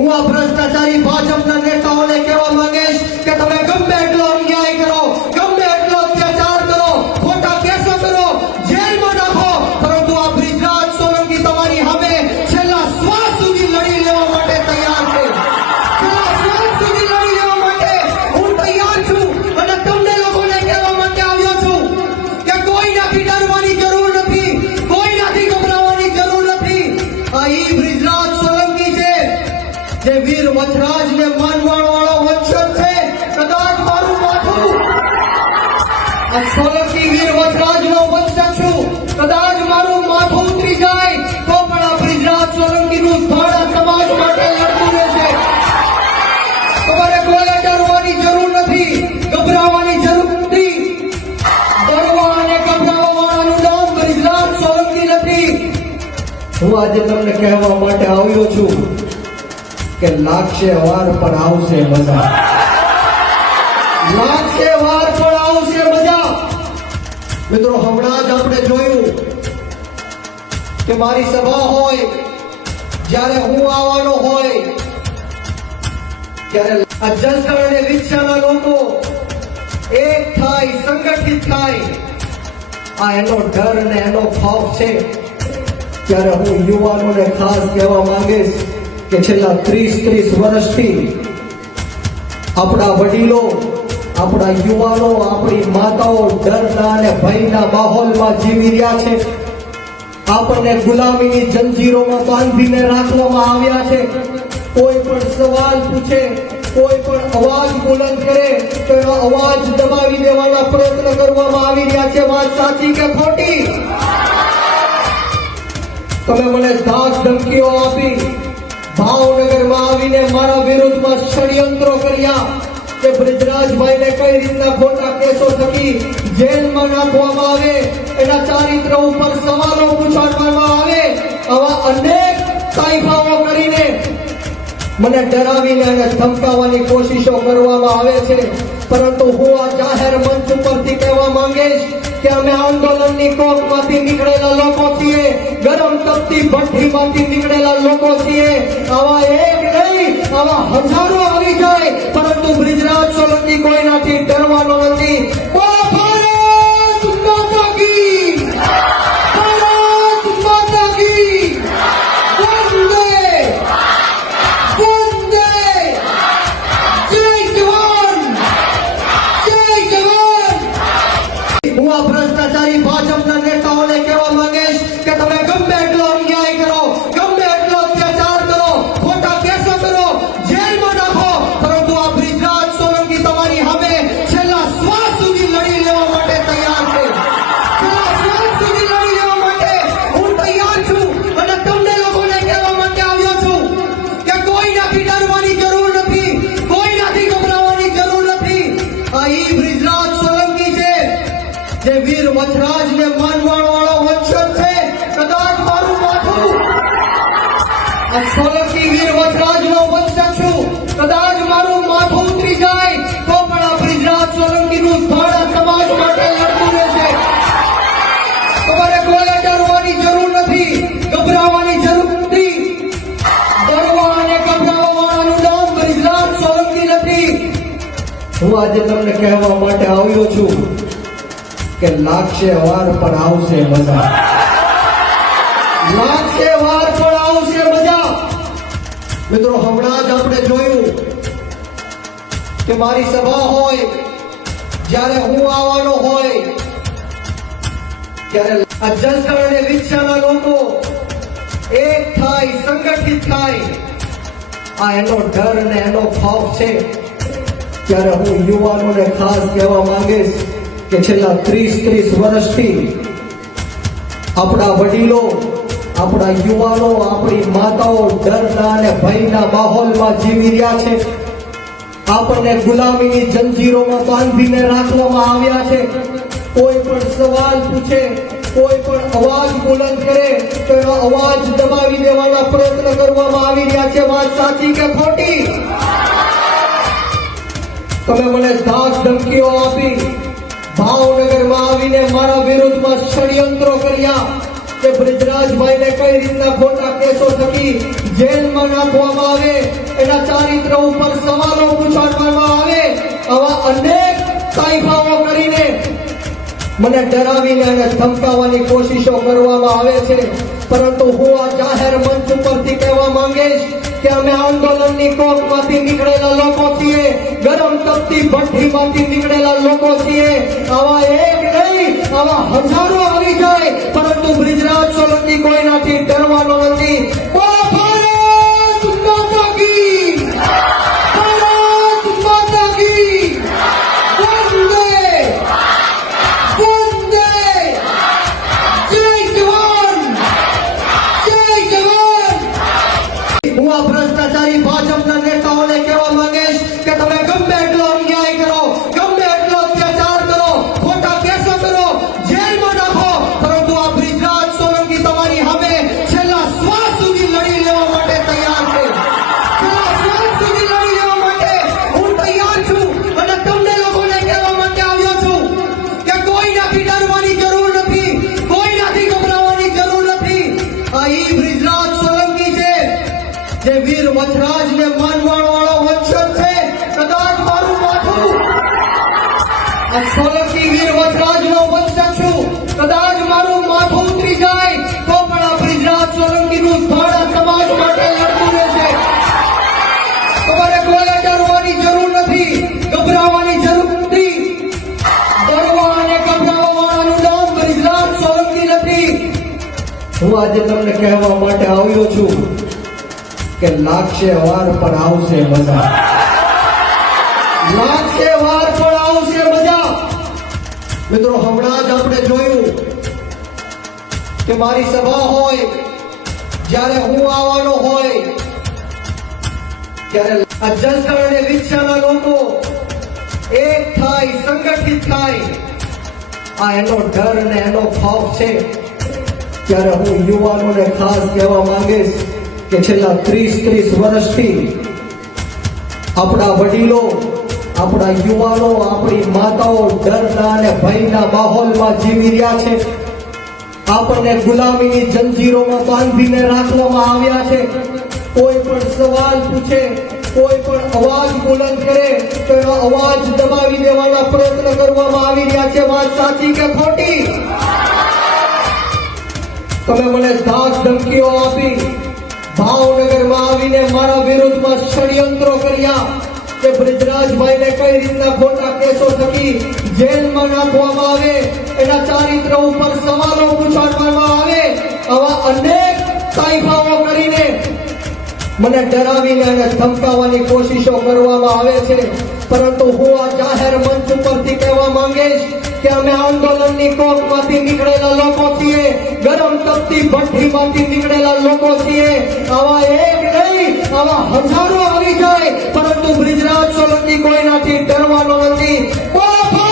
હું આ ભ્રષ્ટાચારી ભાજપના નેતાઓને સોલંકી વીર વચરાજનો વંશજ છું. કદાચ મારું માથું જાય તો પણ આ બ્રિજરાજ સોલંકીનું સ્થળ આ સમાજ માટે લડતું રહેશે. તમારે જરૂર નથી, ગભરાવાની અને ગભરાવા વાળાનું સોલંકી નથી. હું આજે તમને કહેવા માટે આવ્યો છું કે લાગશે વાર પણ આવશે મજા. લાગશે વાર મિત્રો, હમણાં જ આપણે જોયું કે મારી સભા હોય, જ્યારે હું આવવાનો હોય, ત્યારે જસદણ અને વિછાના લોકો એક થાય, સંગઠિત થાય. આ એનો ડર અને એનો ખોફ છે. ત્યારે હું યુવાનોને ખાસ કહેવા માંગીશ કે છેલ્લા ત્રીસ ત્રીસ વર્ષથી આપણા વડીલો આપણા યુવાનો, આપણી માતાઓ ડરના અને ભયના માહોલમાં જીવી રહ્યા છે. આપણને ગુલામીની જંજીરોમાં બાંધીને રાખવામાં આવ્યા છે. કોઈ પણ સવાલ પૂછે, કોઈ પણ અવાજ બુલંદ કરે, તો એનો અવાજ દબાવી દેવાના પ્રયત્ન કરવામાં આવી રહ્યા છે. વાત સાચી કે ખોટી? તમે મને ધાક ધમકીઓ આપી, ભાવનગરમાં આવીને મારા વિરુદ્ધમાં ષડયંત્રો કર્યા. કે બ્રિજરાજભાઈને કઈ રીતના ખોટા કેસો થકી જેલમાં નાખવામાં આવે, એના ચારિત્ર ઉપર સવાલો પૂછવામાં આવે, આવા અનેક સાઈફાઓ કરીને મને ડરાવીને અને ધમકાવવાની કોશિશો કરવામાં આવે છે. પરંતુ હું આ જાહેર મંચ ઉપરથી કહેવા માંગીશ કે અમે આંદોલનની કોકમાંથી નીકળેલા લોકો છીએ, ગરમ તપતી ભઠ્ઠીમાંથી નીકળેલા લોકો છીએ. આવા એક નહીં, આવા હજારો બ્રિજરાજ સોલંકી કોઈનાથી ડરવાનો નથી હું આજે તમને કહેવા માટે આવ્યો છું કે લાગશે વાર પણ આવશે મજા. લાગશે વાર પણ આવશે મજા. મિત્રો, હમણાં જ આપણે જોયું કે મારી સભા હોય, જ્યારે હું આવવાનો હોય, ત્યારે આ જસદણ અને વિછાના લોકો એક થાય, સંગઠિત થાય. આ એનો ડર અને એનો ખોફ છે. ત્યારે હું યુવાનોને ખાસ કહેવા માંગીશ કે છેલ્લા ત્રીસ ત્રીસ વર્ષથી આપણા વડીલો, આપણા યુવાનો, આપણી માતાઓ ડરના અને ભયના માહોલમાં જીવી રહ્યા છે. આપણને ગુલામીની જંજીરોમાં બાંધીને રાખવામાં આવ્યા છે. કોઈ પણ સવાલ પૂછે, કોઈ પણ અવાજ બુલંદ કરે, તો એનો અવાજ દબાવી દેવાના પ્રયત્ન કરવામાં આવી રહ્યા છે. વાત સાચી કે ખોટી? તમે મને દાસ ધમકીઓ આપી, ભાવનગરમાં આવીને મારા વિરુદ્ધમાં ષડયંત્રો કર્યા કે બ્રિજરાજભાઈને કઈ રીતના ખોટા કેસો થકી જેલમાં નાખવામાં આવે, એના ચારિત્ર ઉપર સવાલો પૂછવામાં આવે, આવા અનેક સાઈફાઓ કરીને મને ડરાવીને અને ધમકાવવાની કોશિશો કરવામાં આવે છે. પરંતુ હું આ જાહેર મંચ ઉપરથી કહેવા માંગીશ કે અમે આંદોલનની કોકમાંથી નીકળેલા લોકો છીએ, ગરમ તપતી ભઠ્ઠીમાંથી નીકળેલા લોકો છીએ. આવા એક નહીં, આવા હજારો આવી જાય, પરંતુ બ્રિજરાજ સોલંકી કોઈનાથી ડરવાનો નથી. ઈ બ્રિજરાજ સોલંકી છે જે વીર વચરાજને માનવાણ વાળો વંશજ છે. કદાચ મારું માથું હું આજે તમને કહેવા માટે આવ્યો છું કે લાગશે વાર પણ આવશે મજા. લાગશે વાર પણ આવશે મજા. મિત્રો, હમણાં જ આપણે જોયું કે મારી સભા હોય, જ્યારે હું આવવાનો હોય, ત્યારે જસદણ અને વિછિયાના લોકો એક થાય, સંગઠિત થાય. આ એનો ડર અને એનો ખોફ છે. ત્યારે હું યુવાનોને ખાસ કહેવા માંગીશ કે છેલ્લા ત્રીસ ત્રીસ વર્ષથી આપણા વડીલો, આપણા યુવાનો, આપણી માતાઓ ડરના અને ભયના માહોલમાં જીવી રહ્યા છે. આપણને ગુલામીની જંજીરોમાં બાંધીને રાખવામાં આવ્યા છે. કોઈ પણ સવાલ પૂછે, કોઈ પણ અવાજ બુલંદ કરે, તો એનો અવાજ દબાવી દેવાના પ્રયત્ન કરવામાં આવી રહ્યા છે. વાત સાચી કે ખોટી? તમે મને દાસ ધમકીઓ આપી, ભાવનગરમાં આવીને મારા વિરુદ્ધમાં ષડયંત્રો કર્યા કે બ્રિજરાજભાઈને કઈ રીતના ખોટા કેસો થકી જેલમાં નાખવામાં આવે, એના ચારિત્ર ઉપર સવાલો પૂછાડવામાં આવે, આવા અનેક તાઇફાઓ કરીને મને ડરાવીને અને ધમકાવવાની કોશિશો કરવામાં આવે છે. પરંતુ હું આ જાહેર મંચ ઉપરથી કહેવા માંગીશ કે અમે આંદોલનની કોકમાંથી નીકળેલા લોકો છીએ. ગરમ તપતી ભઠ્ઠીમાંથી નીકળેલા લોકો છીએ. આવા એક નહીં, આવા હજારો આવી જાય. પરંતુ બ્રિજરાજ સોલંકી કોઈનાથી ડરવાનો નથી. કોઈ